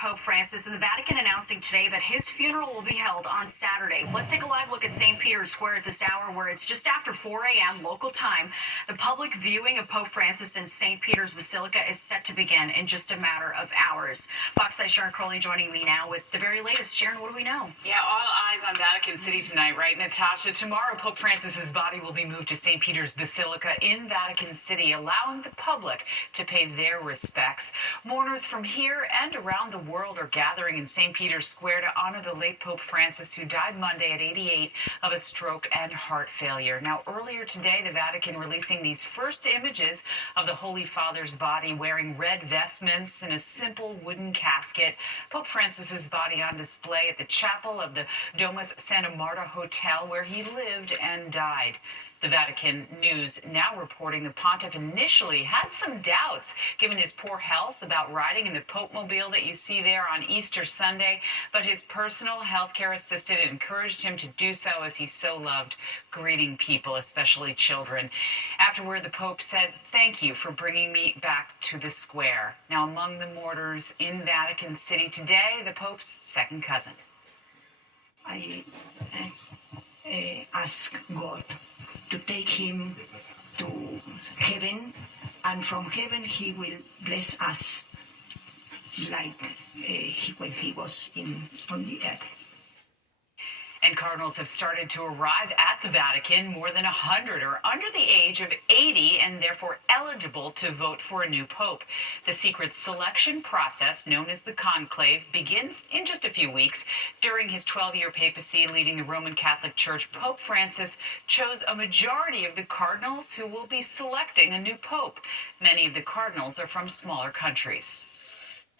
Pope Francis, and the Vatican announcing today that his funeral will be held on Saturday. Let's take a live look at St. Peter's Square at this hour, where it's just after 4 a.m. local time. The public viewing of Pope Francis in St. Peter's Basilica is set to begin in just a matter of hours. Fox 9's Sharon Crowley joining me now with the very latest. Sharon, what do we know? Yeah, all eyes on Vatican City tonight, right, Natasha? Tomorrow, Pope Francis's body will be moved to St. Peter's Basilica in Vatican City, allowing the public to pay their respects. Mourners from here and around the world are gathering in St. Peter's Square to honor the late Pope Francis, who died Monday at 88 of a stroke and heart failure. Now, earlier today, the Vatican releasing these first images of the Holy Father's body wearing red vestments in a simple wooden casket. Pope Francis's body on display at the chapel of the Domus Santa Marta Hotel, where he lived and died. The Vatican News now reporting the pontiff initially had some doubts, given his poor health, about riding in the Pope-mobile that you see there on Easter Sunday, but his personal healthcare assistant encouraged him to do so, as he so loved greeting people, especially children. Afterward, the Pope said, "Thank you for bringing me back to the square." Now, among the mourners in Vatican City today, the Pope's second cousin. I ask God to take him to heaven, and from heaven he will bless us like when he was on the earth. And cardinals have started to arrive at the Vatican. More than 100 are under the age of 80 and therefore eligible to vote for a new pope. The secret selection process, known as the conclave, begins in just a few weeks. During his 12-year papacy leading the Roman Catholic Church, Pope Francis chose a majority of the cardinals who will be selecting a new pope. Many of the cardinals are from smaller countries.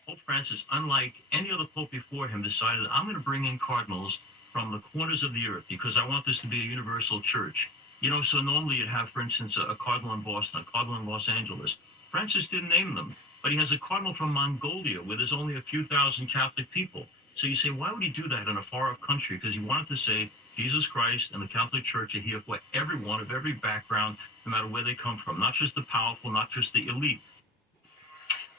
Pope Francis, unlike any other pope before him, decided, I'm going to bring in cardinals from the corners of the earth, because I want this to be a universal church. You know, so normally you'd have, for instance, a cardinal in Boston, a cardinal in Los Angeles. Francis didn't name them, but he has a cardinal from Mongolia, where there's only a few thousand Catholic people. So you say, why would he do that in a far-off country? Because he wanted to say, Jesus Christ and the Catholic Church are here for everyone of every background, no matter where they come from, not just the powerful, not just the elite.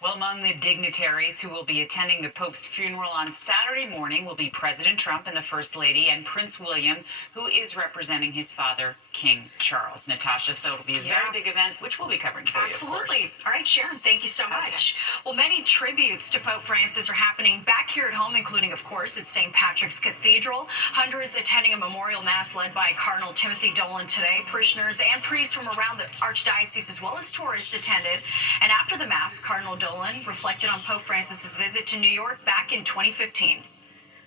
Well, among the dignitaries who will be attending the Pope's funeral on Saturday morning will be President Trump and the First Lady, and Prince William, who is representing his father, King Charles. Natasha, so it'll be a very big event, which we'll be covering for you, of course. Absolutely. All right, Sharon, thank you so much. Well, many tributes to Pope Francis are happening back here at home, including, of course, at St. Patrick's Cathedral. Hundreds attending a memorial mass led by Cardinal Timothy Dolan today. Parishioners and priests from around the Archdiocese, as well as tourists, attended. And after the mass, Cardinal Dolan reflected on Pope Francis's visit to New York back in 2015.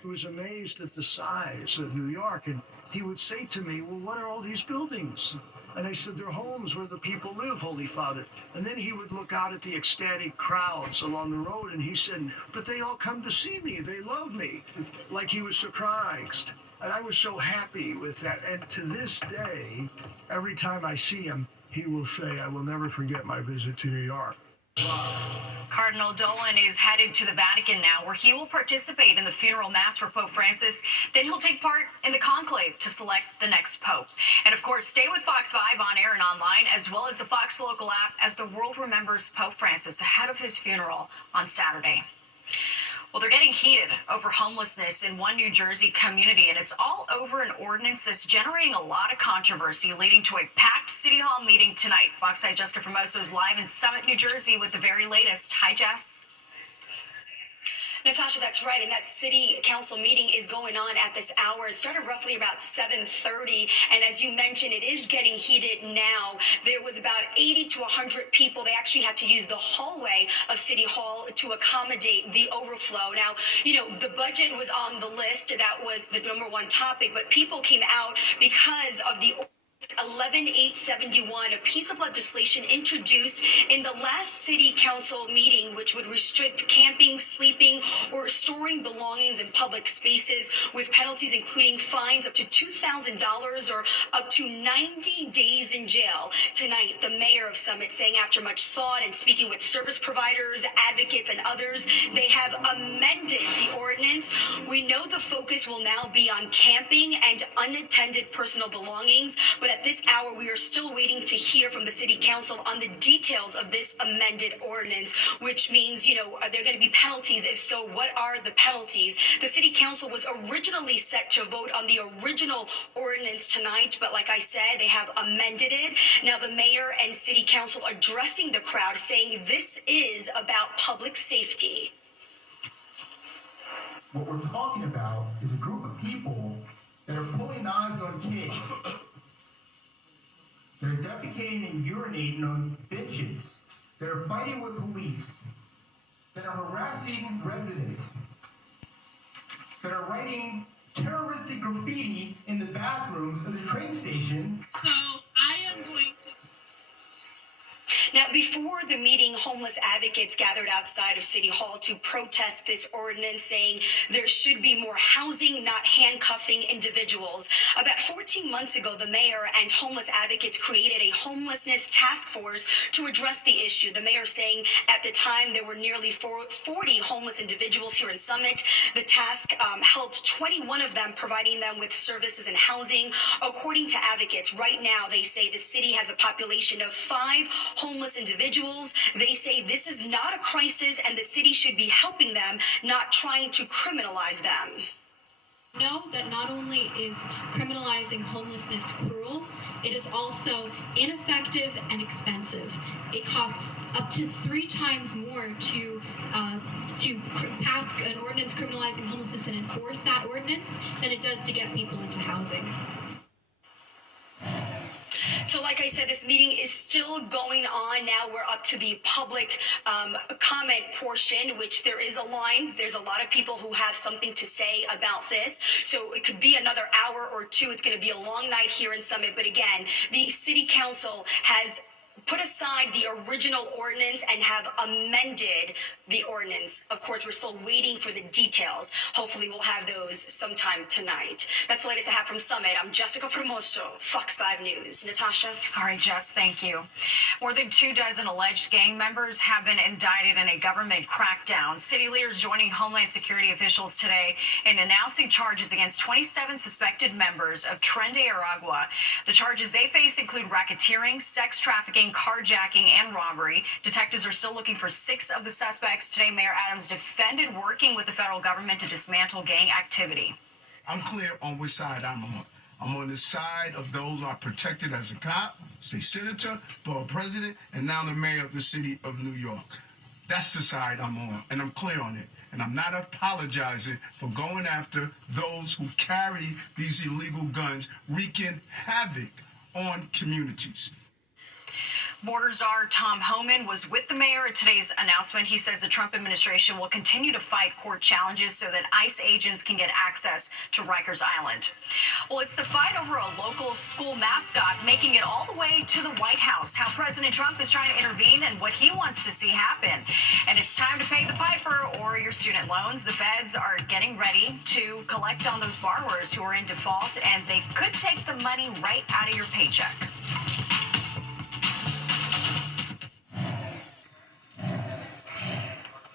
I was amazed at the size of New York, and he would say to me, well, what are all these buildings? And I said, they're homes where the people live, Holy Father. And then he would look out at the ecstatic crowds along the road, and he said, but they all come to see me. They love me. Like he was surprised. And I was so happy with that. And to this day, every time I see him, he will say, I will never forget my visit to New York. Cardinal Dolan is headed to the Vatican now, where he will participate in the funeral mass for Pope Francis. Then he'll take part in the conclave to select the next pope. And of course, stay with Fox 5 on air and online, as well as the Fox Local app, as the world remembers Pope Francis ahead of his funeral on Saturday. Well, they're getting heated over homelessness in one New Jersey community, and it's all over an ordinance that's generating a lot of controversy, leading to a packed City Hall meeting tonight. Fox 9's Jessica Formoso is live in Summit, New Jersey with the very latest. Hi, Jess. Natasha, that's right, and that city council meeting is going on at this hour. It started roughly about 7:30, and as you mentioned, it is getting heated now. There was about 80 to 100 people. They actually had to use the hallway of City Hall to accommodate the overflow. Now, you know, the budget was on the list. That was the number one topic, but people came out because of the 11871, a piece of legislation introduced in the last city council meeting, which would restrict camping, sleeping, or storing belongings in public spaces, with penalties including fines up to $2,000 or up to 90 days in jail. Tonight, the mayor of Summit saying, after much thought and speaking with service providers, advocates, and others, they have amended the ordinance ordinance. We know the focus will now be on camping and unattended personal belongings, but at this hour we are still waiting to hear from the city council on the details of this amended ordinance, which means, are there going to be penalties? If so, what are the penalties? The city council was originally set to vote on the original ordinance tonight, but like I said, they have amended it. Now the mayor and city council addressing the crowd, saying this is about public safety. What we're talking about is a group of people that are pulling knives on kids. They're defecating and urinating on bitches. That are fighting with police. That are harassing residents. That are writing terroristic graffiti in the bathrooms of the train station. So I am going to. Now, before the meeting, homeless advocates gathered outside of City Hall to protest this ordinance, saying there should be more housing, not handcuffing individuals. About 14 months ago, the mayor and homeless advocates created a homelessness task force to address the issue. The mayor saying at the time there were nearly 40 homeless individuals here in Summit. The task helped 21 of them, providing them with services and housing. According to advocates, right now they say the city has a population of 5 homeless individuals. They say this is not a crisis and the city should be helping them, not trying to criminalize them. Know that not only is criminalizing homelessness cruel, it is also ineffective and expensive. It costs up to 3 times more to pass an ordinance criminalizing homelessness and enforce that ordinance than it does to get people into housing. So like I said, this meeting is still going on. Now we're up to the public comment portion, which there is a line. There's a lot of people who have something to say about this. So it could be another hour or two. It's going to be a long night here in Summit. But again, the city council has put aside the original ordinance and have amended the ordinance. Of course, we're still waiting for the details. Hopefully we'll have those sometime tonight. That's the latest I have from Summit. I'm Jessica Formoso, Fox 5 News. Natasha? All right, Jess, thank you. More than 24 alleged gang members have been indicted in a government crackdown. City leaders joining Homeland Security officials today in announcing charges against 27 suspected members of Tren de Aragua. The charges they face include racketeering, sex trafficking, carjacking, and robbery. Detectives are still looking for 6 of the suspects. Today, Mayor Adams defended working with the federal government to dismantle gang activity. I'm clear on which side I'm on. I'm on the side of those who are protected as a cop, state senator, borough president, and now the mayor of the city of New York. That's the side I'm on, and I'm clear on it. And I'm not apologizing for going after those who carry these illegal guns, wreaking havoc on communities. Border Czar Tom Homan was with the mayor at today's announcement. He says the Trump administration will continue to fight court challenges so that ICE agents can get access to Rikers Island. Well, it's the fight over a local school mascot making it all the way to the White House. How President Trump is trying to intervene and what he wants to see happen. And it's time to pay the piper or your student loans. The feds are getting ready to collect on those borrowers who are in default, and they could take the money right out of your paycheck.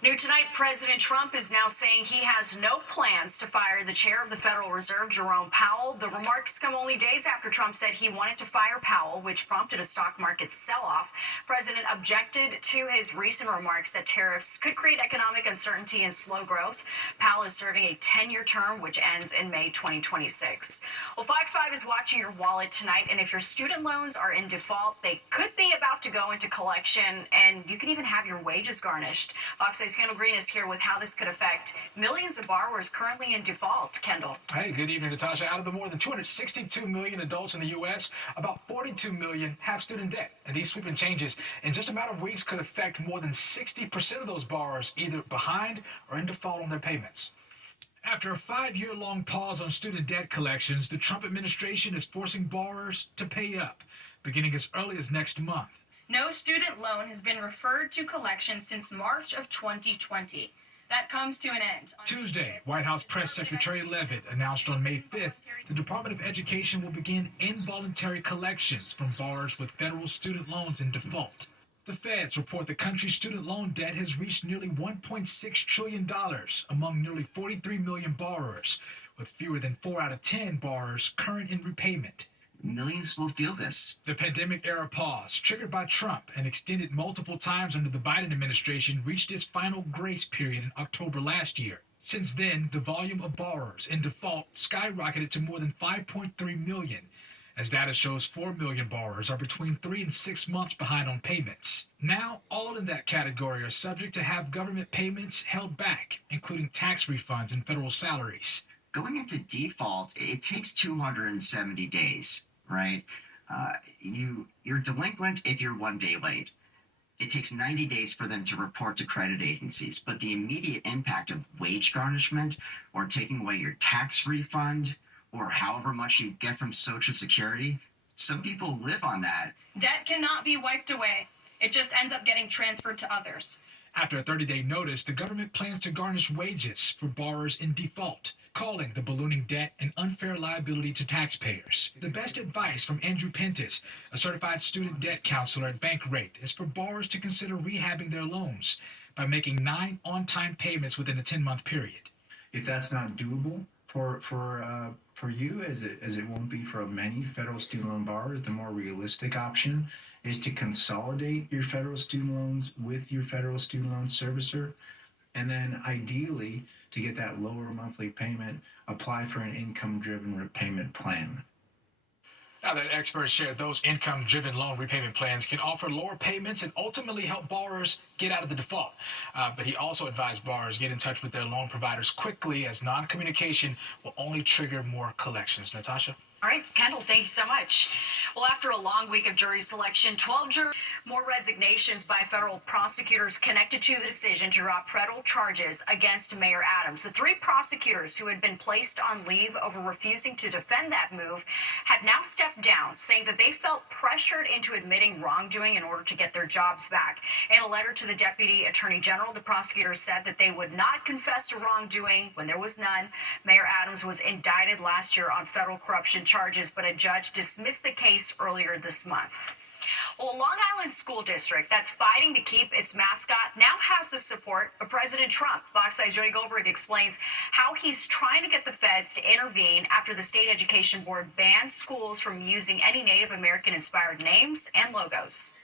New tonight, President Trump is now saying he has no plans to fire the chair of the Federal Reserve, Jerome Powell. The remarks come only days after Trump said he wanted to fire Powell, which prompted a stock market sell-off. President objected to his recent remarks that tariffs could create economic uncertainty and slow growth. Powell is serving a 10-year term, which ends in May 2026. Well, Fox 5 is watching your wallet tonight, and if your student loans are in default, they could be about to go into collection, and you could even have your wages garnished. Fox 5's Kendall Green is here with how this could affect millions of borrowers currently in default. Kendall. Hey, good evening, Natasha. Out of the more than 262 million adults in the U.S., about 42 million have student debt. And these sweeping changes in just a matter of weeks could affect more than 60% of those borrowers either behind or in default on their payments. After a 5-year-long pause on student debt collections, the Trump administration is forcing borrowers to pay up, beginning as early as next month. No student loan has been referred to collection since March of 2020. That comes to an end. Tuesday, White House Press Secretary Leavitt announced on May 5th the Department of Education will begin involuntary collections from borrowers with federal student loans in default. The feds report the country's student loan debt has reached nearly $1.6 trillion among nearly 43 million borrowers, with fewer than 4 out of 10 borrowers current in repayment. Millions will feel this. The pandemic-era pause, triggered by Trump and extended multiple times under the Biden administration, reached its final grace period in October last year. Since then, the volume of borrowers in default skyrocketed to more than 5.3 million. As data shows, 4 million borrowers are between 3 and 6 months behind on payments. Now, all in that category are subject to have government payments held back, including tax refunds and federal salaries. Going into default, it takes 270 days, right? You're delinquent if you're 1 day late. It takes 90 days for them to report to credit agencies, but the immediate impact of wage garnishment or taking away your tax refund or however much you get from Social Security, some people live on that. Debt cannot be wiped away. It just ends up getting transferred to others. After a 30-day notice, the government plans to garnish wages for borrowers in default, calling the ballooning debt an unfair liability to taxpayers. The best advice from Andrew Pentis, a certified student debt counselor at Bankrate, is for borrowers to consider rehabbing their loans by making 9 on-time payments within a 10-month period. If that's not doable for you, as it won't be for many federal student loan borrowers, the more realistic option is to consolidate your federal student loans with your federal student loan servicer, and then ideally, to get that lower monthly payment, apply for an income-driven repayment plan. Now that experts shared, those income-driven loan repayment plans can offer lower payments and ultimately help borrowers get out of the default. But he also advised borrowers get in touch with their loan providers quickly, as non-communication will only trigger more collections. Natasha? All right, Kendall, thank you so much. Well, after a long week of jury selection, 12 jurors, more resignations by federal prosecutors connected to the decision to drop federal charges against Mayor Adams. The 3 prosecutors who had been placed on leave over refusing to defend that move have now stepped down, saying that they felt pressured into admitting wrongdoing in order to get their jobs back. In a letter to the Deputy Attorney General, the prosecutors said that they would not confess to wrongdoing when there was none. Mayor Adams was indicted last year on federal corruption charges, but a judge dismissed the case earlier this month. Well, a Long Island school district that's fighting to keep its mascot now has the support of President Trump. Fox 5's Jody Goldberg explains how he's trying to get the feds to intervene after the state education board banned schools from using any Native American-inspired names and logos.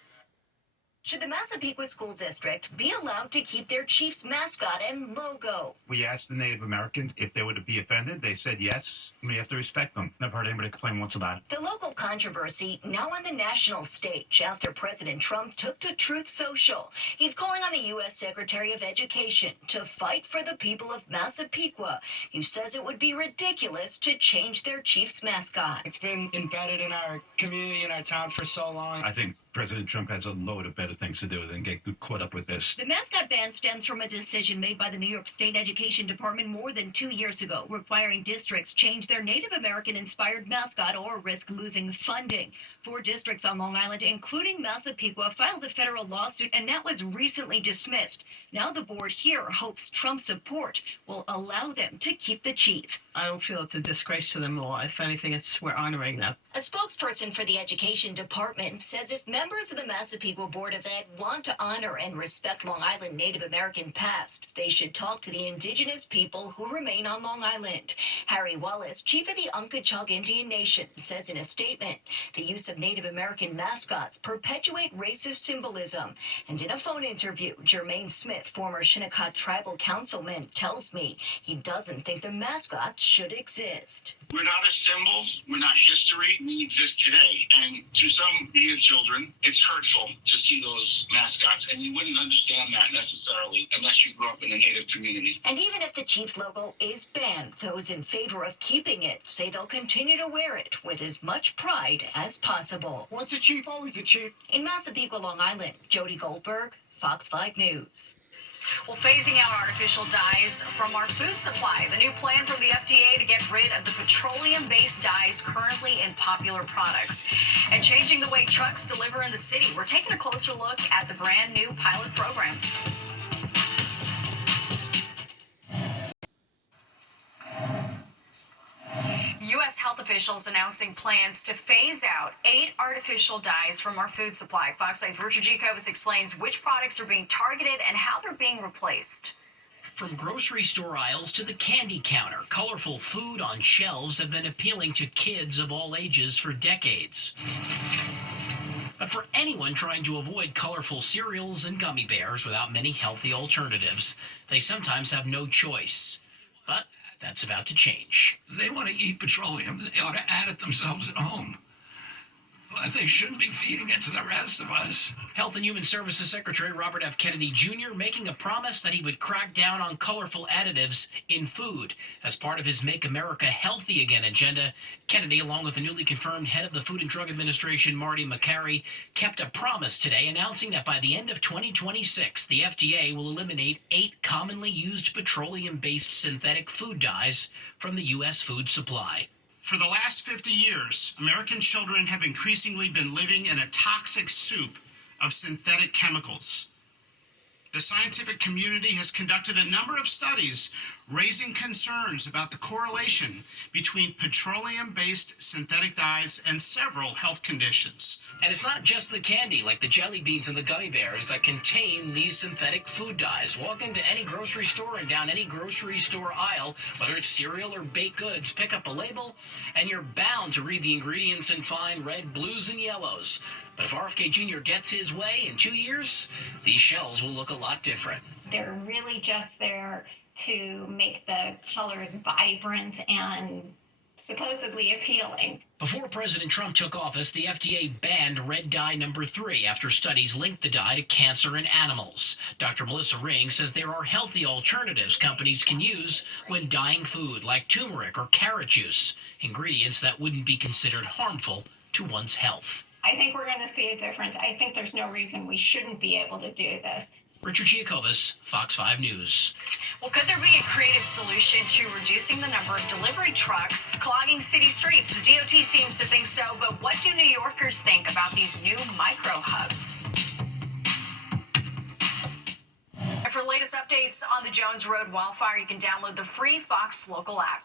Should the Massapequa School District be allowed to keep their Chiefs mascot and logo? We asked the Native Americans if they would be offended. They said yes, and we have to respect them. Never heard anybody complain once about it. The local controversy now on the national stage after President Trump took to Truth Social. He's calling on the U.S. Secretary of Education to fight for the people of Massapequa, who says it would be ridiculous to change their Chiefs mascot. It's been embedded in our community, in our town for so long. I think President Trump has a load of better things to do than get caught up with this. The mascot ban stems from a decision made by the New York State Education Department more than 2 years ago, requiring districts change their Native American-inspired mascot or risk losing funding. 4 districts on Long Island, including Massapequa, filed a federal lawsuit, and that was recently dismissed. Now the board here hopes Trump's support will allow them to keep the Chiefs. I don't feel it's a disgrace to them at all. If anything, we're honoring them. A spokesperson for the Education Department says if members of the Massapequa Board of Ed want to honor and respect Long Island Native American past, they should talk to the indigenous people who remain on Long Island. Harry Wallace, chief of the Unkechaug Indian Nation, says in a statement, the use of Native American mascots perpetuate racist symbolism. And in a phone interview, Jermaine Smith, former Shinnecock tribal councilman, tells me he doesn't think the mascots should exist. We're not a symbol. We're not history. We exist today. And to some Native children, it's hurtful to see those mascots. And you wouldn't understand that necessarily unless you grew up in a Native community. And even if the Chiefs logo is banned, those in favor of keeping it say they'll continue to wear it with as much pride as possible. Once a chief, always a chief. In Massapequa, Long Island, Jody Goldberg, Fox 5 News. Well, phasing out artificial dyes from our food supply. The new plan from the FDA to get rid of the petroleum-based dyes currently in popular products and changing the way trucks deliver in the city. We're taking a closer look at the brand new pilot program. U.S. U.S. health officials announcing plans to phase out 8 artificial dyes from our food supply. Fox 5's Richard Giacobas explains which products are being targeted and how they're being replaced. From grocery store aisles to the candy counter, colorful food on shelves have been appealing to kids of all ages for decades. But for anyone trying to avoid colorful cereals and gummy bears without many healthy alternatives, they sometimes have no choice. But that's about to change. If they want to eat petroleum, they ought to add it themselves at home. But they shouldn't be feeding it to the rest of us. Health and Human Services Secretary Robert F. Kennedy Jr. making a promise that he would crack down on colorful additives in food. As part of his Make America Healthy Again agenda, Kennedy, along with the newly confirmed head of the Food and Drug Administration, Marty Makary, kept a promise today announcing that by the end of 2026, the FDA will eliminate 8 commonly used petroleum-based synthetic food dyes from the U.S. food supply. For the last 50 years, American children have increasingly been living in a toxic soup of synthetic chemicals. The scientific community has conducted a number of studies raising concerns about the correlation between petroleum-based synthetic dyes and several health conditions. And it's not just the candy, like the jelly beans and the gummy bears, that contain these synthetic food dyes. Walk into any grocery store and down any grocery store aisle, whether it's cereal or baked goods, pick up a label, and you're bound to read the ingredients and find red, blues, and yellows. But if RFK Jr. gets his way in 2 years, these shells will look a lot different. They're really just there to make the colors vibrant and supposedly appealing. Before President Trump took office, the FDA banned red dye number 3 after studies linked the dye to cancer in animals. Dr. Melissa Ring says there are healthy alternatives companies can use when dyeing food, like turmeric or carrot juice, ingredients that wouldn't be considered harmful to one's health. I think we're going to see a difference. I think there's no reason we shouldn't be able to do this. Richard Giacobas, Fox 5 News. Well, could there be a creative solution to reducing the number of delivery trucks clogging city streets? The DOT seems to think so, but what do New Yorkers think about these new micro hubs? And for latest updates on the Jones Road wildfire, you can download the free Fox Local app.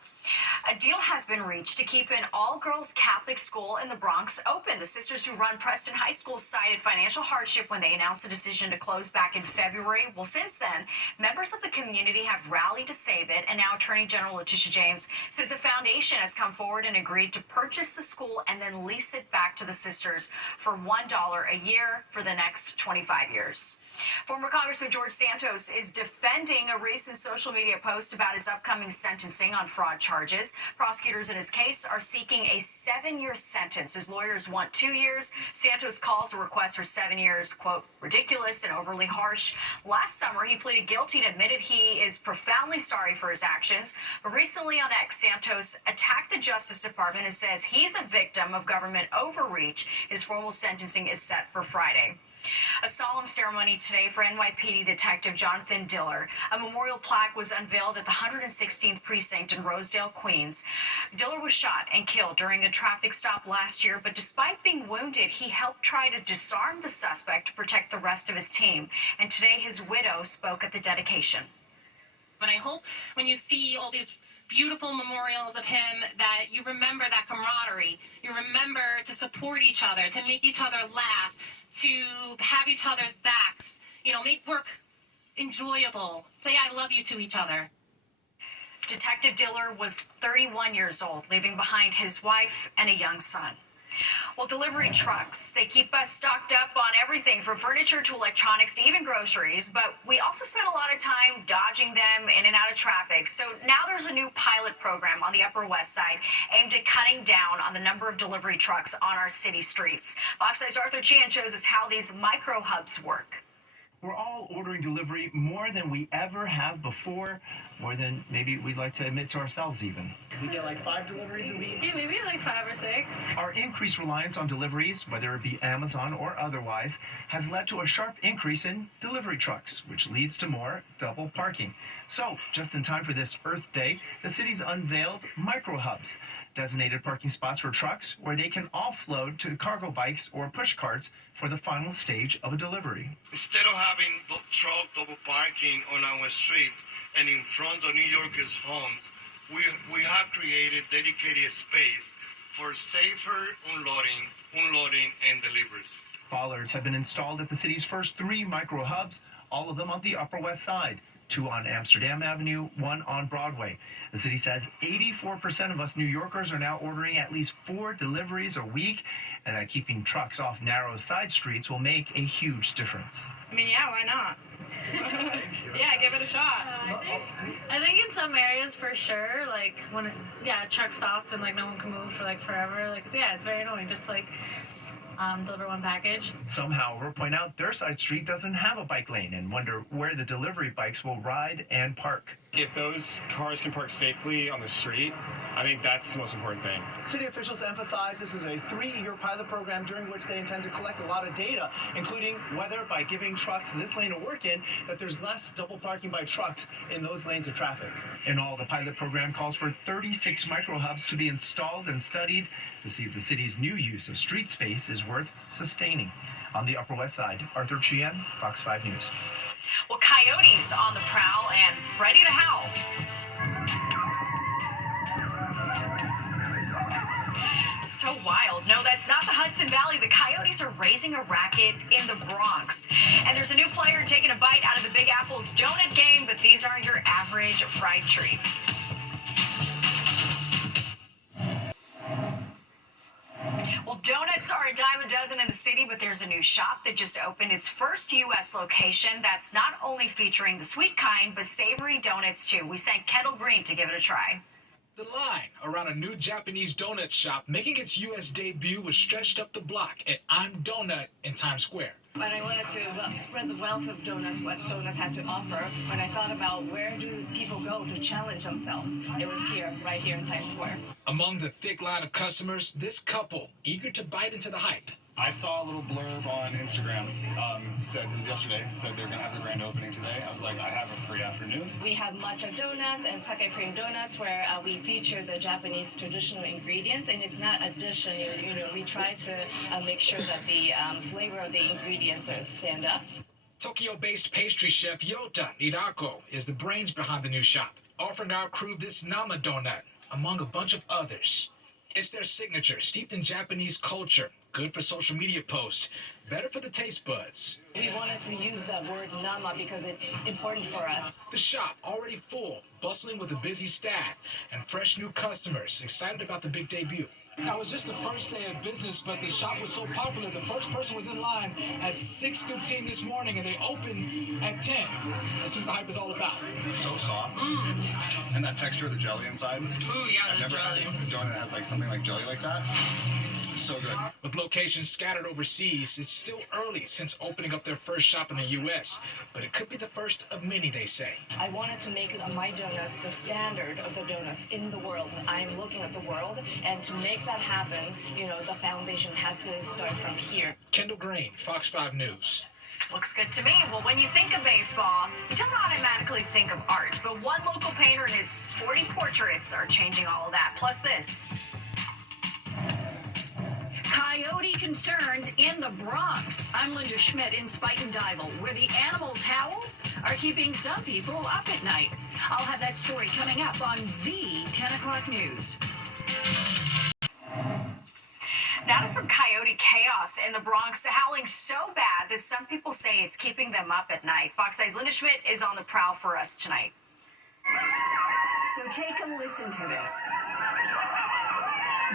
A deal has been reached to keep an all-girls Catholic school in the Bronx open. The sisters who run Preston High School cited financial hardship when they announced the decision to close back in February. Well, since then, members of the community have rallied to save it, and now Attorney General Letitia James says the foundation has come forward and agreed to purchase the school and then lease it back to the sisters for $1 a year for the next 25 years. Former Congressman George Santos is defending a recent social media post about his upcoming sentencing on fraud charges. Prosecutors in his case are seeking a 7-year sentence. His lawyers want 2 years. Santos calls a request for 7 years, quote, ridiculous and overly harsh. Last summer, he pleaded guilty and admitted he is profoundly sorry for his actions. But recently on X, Santos attacked the Justice Department and says he's a victim of government overreach. His formal sentencing is set for Friday. A solemn ceremony today for NYPD Detective Jonathan Diller. A memorial plaque was unveiled at the 116th Precinct in Rosedale, Queens. Diller was shot and killed during a traffic stop last year, but despite being wounded, he helped try to disarm the suspect to protect the rest of his team. And today, his widow spoke at the dedication. But I hope when you see all these beautiful memorials of him that you remember that camaraderie. You remember to support each other, to make each other laugh, to have each other's backs, make work enjoyable. Say I love you to each other. Detective Diller was 31 years old, leaving behind his wife and a young son. Well, delivery trucks, they keep us stocked up on everything from furniture to electronics to even groceries, but we also spend a lot of time dodging them in and out of traffic. So now there's a new pilot program on the Upper West Side aimed at cutting down on the number of delivery trucks on our city streets. Fox 5's Arthur Chan shows us how these micro hubs work. We're all ordering delivery more than we ever have before, more than maybe we'd like to admit to ourselves even. We get like 5 deliveries a week. Yeah, maybe like 5 or 6. Our increased reliance on deliveries, whether it be Amazon or otherwise, has led to a sharp increase in delivery trucks, which leads to more double parking. So, just in time for this Earth Day, the city's unveiled micro hubs, designated parking spots for trucks where they can offload to cargo bikes or push carts for the final stage of a delivery. Instead of having truck double parking on our street and in front of New Yorkers' homes, we have created dedicated space for safer unloading and deliveries. Bollards have been installed at the city's first 3 micro hubs, all of them on the Upper West Side, 2 on Amsterdam Avenue, 1 on Broadway. The city says 84% of us New Yorkers are now ordering at least 4 deliveries a week, and that keeping trucks off narrow side streets will make a huge difference. I mean, yeah, why not? Yeah, give it a shot. I think in some areas for sure, like when truck stopped and like no one can move for like forever, like yeah, it's very annoying just to like deliver one package. Some, however, point out their side street doesn't have a bike lane and wonder where the delivery bikes will ride and park. If those cars can park safely on the street, I think that's the most important thing. City officials emphasize this is a 3-year pilot program during which they intend to collect a lot of data, including whether by giving trucks this lane to work in, that there's less double parking by trucks in those lanes of traffic. In all, the pilot program calls for 36 micro hubs to be installed and studied to see if the city's new use of street space is worth sustaining. On the Upper West Side, Arthur Chien, Fox 5 News. Well, coyotes on the prowl and ready to howl. So wild. No, that's not the Hudson Valley. The Coyotes are raising a racket in the Bronx. And there's a new player taking a bite out of the Big Apple's donut game, but these aren't your average fried treats. Well, donuts are a dime a dozen in the city, but there's a new shop that just opened its first U.S. location that's not only featuring the sweet kind, but savory donuts too. We sent Kettle Green to give it a try. The line around a new Japanese donut shop making its U.S. debut was stretched up the block at I'm Donut in Times Square. When I wanted to spread the wealth of donuts, what donuts had to offer, when I thought about where do people go to challenge themselves, it was here, right here in Times Square. Among the thick line of customers, this couple eager to bite into the hype. I saw a little blurb on Instagram, said it was yesterday, said they're going to have the grand opening today. I was like, I have a free afternoon. We have matcha donuts and sake cream donuts where we feature the Japanese traditional ingredients, and it's not addition. We try to make sure that the flavor of the ingredients stand up. Tokyo-based pastry chef Yota Irako is the brains behind the new shop, offering our crew this Nama donut, among a bunch of others. It's their signature, steeped in Japanese culture. Good for social media posts, better for the taste buds. We wanted to use that word nama because it's important for us. The shop already full, bustling with a busy staff and fresh new customers excited about the big debut. Now, it was just the first day of business, but the shop was so popular, the first person was in line at 6:15 this morning, and they opened at 10. That's what the hype is all about. So soft. And that texture of the jelly inside. Ooh, yeah, I've never had a donut that has like something like jelly like that. So good. With locations scattered overseas, it's still early since opening up their first shop in the U.S., but it could be the first of many, they say. I wanted to make my donuts the standard of the donuts in the world. I'm looking at the world, and to make that happen, the foundation had to start from here. Kendall Green, Fox 5 News. Looks good to me. Well, when you think of baseball, you don't automatically think of art, but one local painter and his sporty portraits are changing all of that. Plus this. Coyote concerns in the Bronx. I'm Linda Schmidt in Spike and Dival, where the animals' howls are keeping some people up at night. I'll have that story coming up on the 10 o'clock news. Now to some coyote chaos in the Bronx. The howling so bad that some people say it's keeping them up at night. Fox 5's Linda Schmidt is on the prowl for us tonight. So take a listen to this.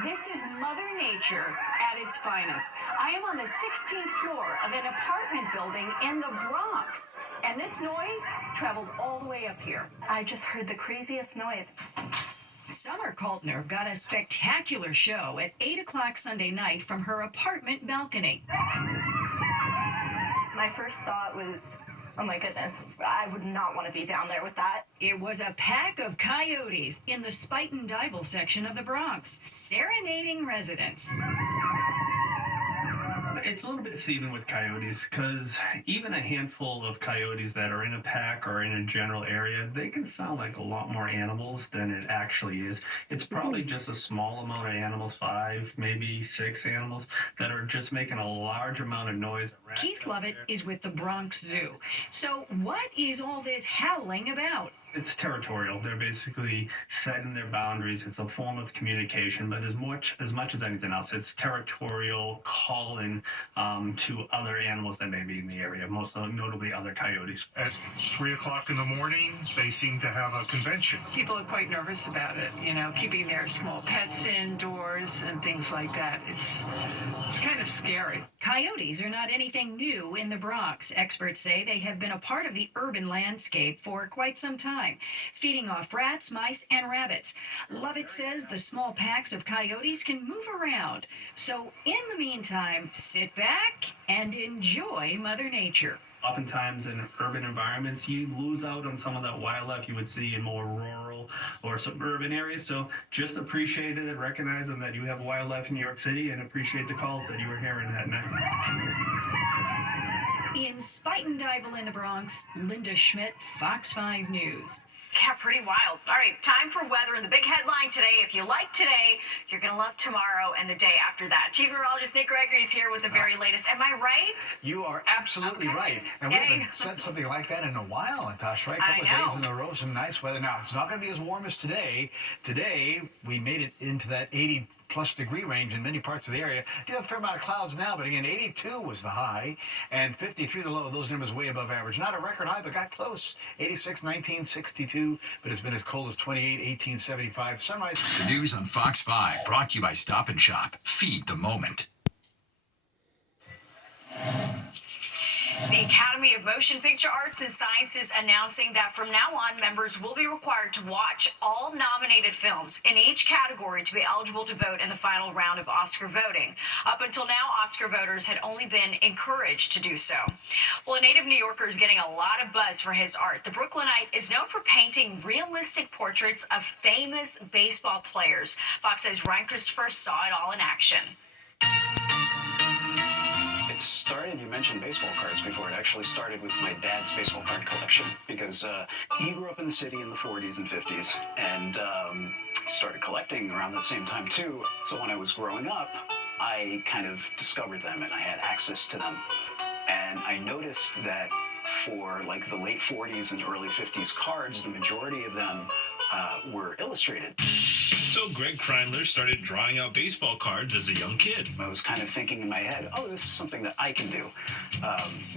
This is Mother Nature at its finest. I am on the 16th floor of an apartment building in the Bronx, and this noise traveled all the way up here. I just heard the craziest noise. Summer Kaltner got a spectacular show at 8 o'clock Sunday night from her apartment balcony. My first thought was, oh my goodness, I would not want to be down there with that. It was a pack of coyotes in the Spite and Dival section of the Bronx, serenading residents. It's a little bit deceiving with coyotes because even a handful of coyotes that are in a pack or in a general area, they can sound like a lot more animals than it actually is. It's probably just a small amount of animals, 5, maybe 6 animals, that are just making a large amount of noise. Keith Lovett is with the Bronx Zoo. So what is all this howling about? It's territorial. They're basically setting their boundaries. It's a form of communication, but as much as anything else, it's territorial calling to other animals that may be in the area, most notably other coyotes. At 3 o'clock in the morning, they seem to have a convention. People are quite nervous about it, keeping their small pets indoors and things like that. It's kind of scary. Coyotes are not anything new in the Bronx. Experts say they have been a part of the urban landscape for quite some time, feeding off rats, mice, and rabbits. Lovett says the small packs of coyotes can move around. So in the meantime, sit back and enjoy Mother Nature. Oftentimes in urban environments, you lose out on some of that wildlife you would see in more rural or suburban areas. So just appreciate it and recognizing that you have wildlife in New York City and appreciate the calls that you were hearing that night. In Spuyten Duyvil in the Bronx, Linda Schmidt, Fox 5 News. Yeah, pretty wild. All right, time for weather. And the big headline today, if you like today, you're going to love tomorrow and the day after that. Chief Meteorologist Nick Gregory is here with the very latest. Am I right? You are absolutely right. And we haven't said something like that in a while, Natasha, right? A couple of days in a row, some nice weather. Now, it's not going to be as warm as today. Today, we made it into that 80-plus degree range in many parts of the area. You have a fair amount of clouds now, but again, 82 was the high and 53 the low. Those numbers way above average. Not a record high, but got close. 86, 19, 62, but it's been as cold as 28, 18, 75. Sunrise. The news on Fox 5, brought to you by Stop and Shop. Feed the moment. The Academy of Motion Picture Arts and Sciences announcing that from now on, members will be required to watch all nominated films in each category to be eligible to vote in the final round of Oscar voting. Up until now, Oscar voters had only been encouraged to do so. Well, a native New Yorker is getting a lot of buzz for his art. The Brooklynite is known for painting realistic portraits of famous baseball players. Fox says Ryan Christopher saw it all in action. It started, you mentioned baseball cards before, it actually started with my dad's baseball card collection because he grew up in the city in the 40s and 50s and started collecting around the same time too. So when I was growing up, I kind of discovered them and I had access to them. And I noticed that for like the late 40s and early 50s cards, the majority of them were illustrated. So Greg Kreindler started drawing out baseball cards as a young kid. I was kind of thinking in my head, oh, this is something that I can do.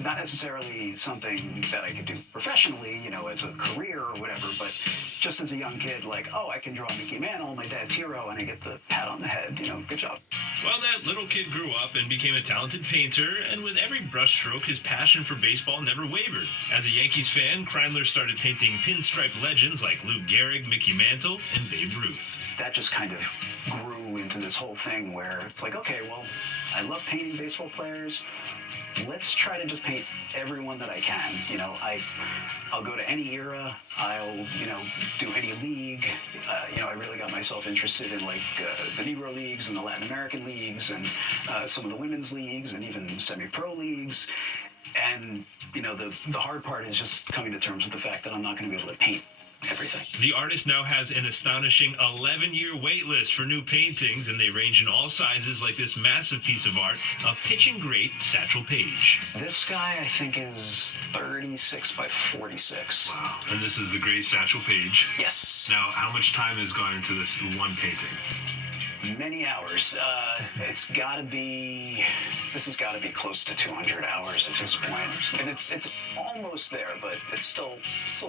Not necessarily something that I could do professionally, as a career or whatever, but just as a young kid, like, oh, I can draw Mickey Mantle, my dad's hero, and I get the pat on the head, good job. Well, that little kid grew up and became a talented painter, and with every brushstroke, his passion for baseball never wavered. As a Yankees fan, Kreindler started painting pinstripe legends like Lou Gehrig, Mickey Mantle, and Babe Ruth. That just kind of grew into this whole thing where it's like, okay, well, I love painting baseball players. Let's try to just paint everyone that I can. I'll go to any era. I'll, do any league. I really got myself interested in the Negro leagues and the Latin American leagues and some of the women's leagues and even semi-pro leagues. And, the hard part is just coming to terms with the fact that I'm not going to be able to paint everything. The artist now has an astonishing 11-year wait list for new paintings, and they range in all sizes, like this massive piece of art of pitching great Satchel Paige. This guy, I think, is 36 by 46. Wow. And this is the great Satchel Paige? Yes. Now, how much time has gone into this one painting? Many hours. This has got to be close to 200 hours at this point. And it's almost there, but it's still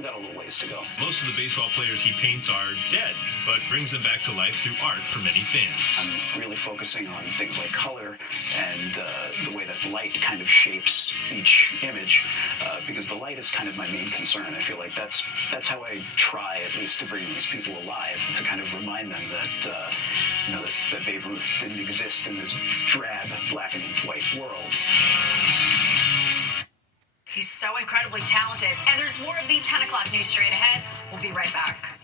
got a little ways to go. Most of the baseball players he paints are dead, but brings them back to life through art for many fans. I'm really focusing on things like color and the way that light kind of shapes each image, because the light is kind of my main concern. I feel like that's how I try, at least, to bring these people alive, to kind of remind them that that Babe Ruth didn't exist in this drab black and white world. He's so incredibly talented. And there's more of the 10 o'clock news straight ahead. We'll be right back.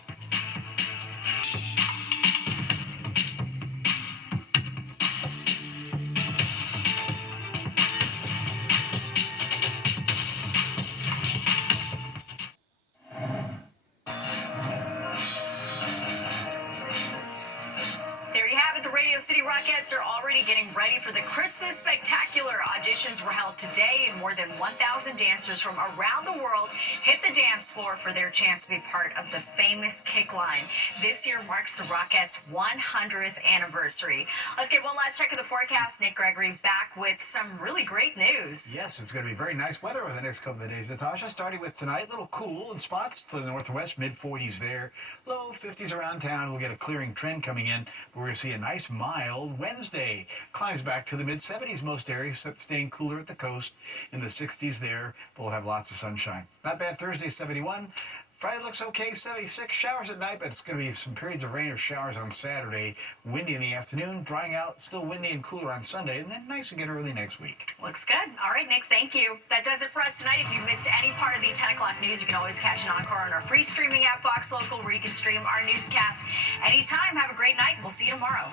City Rockettes are already getting ready for the Christmas Spectacular. Auditions were held today, and more than 1,000 dancers from around the world hit the dance floor for their chance to be part of the famous Kick Line. This year marks the Rockettes' 100th anniversary. Let's get one last check of the forecast. Nick Gregory back with some really great news. Yes, it's going to be very nice weather over the next couple of days, Natasha. Starting with tonight, a little cool in spots to the northwest, mid-40s there. Low 50s around town. We'll get a clearing trend coming in. We're going to see a nice mild Wednesday. Climbs back to the mid-70s most areas, staying cooler at the coast. In the 60s there, but we'll have lots of sunshine. Not bad. Thursday, 71. Friday looks okay, 76. Showers at night, but it's going to be some periods of rain or showers on Saturday. Windy in the afternoon, drying out, still windy and cooler on Sunday, and then nice again early next week. Looks good. All right, Nick, thank you. That does it for us tonight. If you missed any part of the 10 o'clock news, you can always catch an encore on our free streaming app, Fox Local, where you can stream our newscast anytime. Have a great night. We'll see you tomorrow.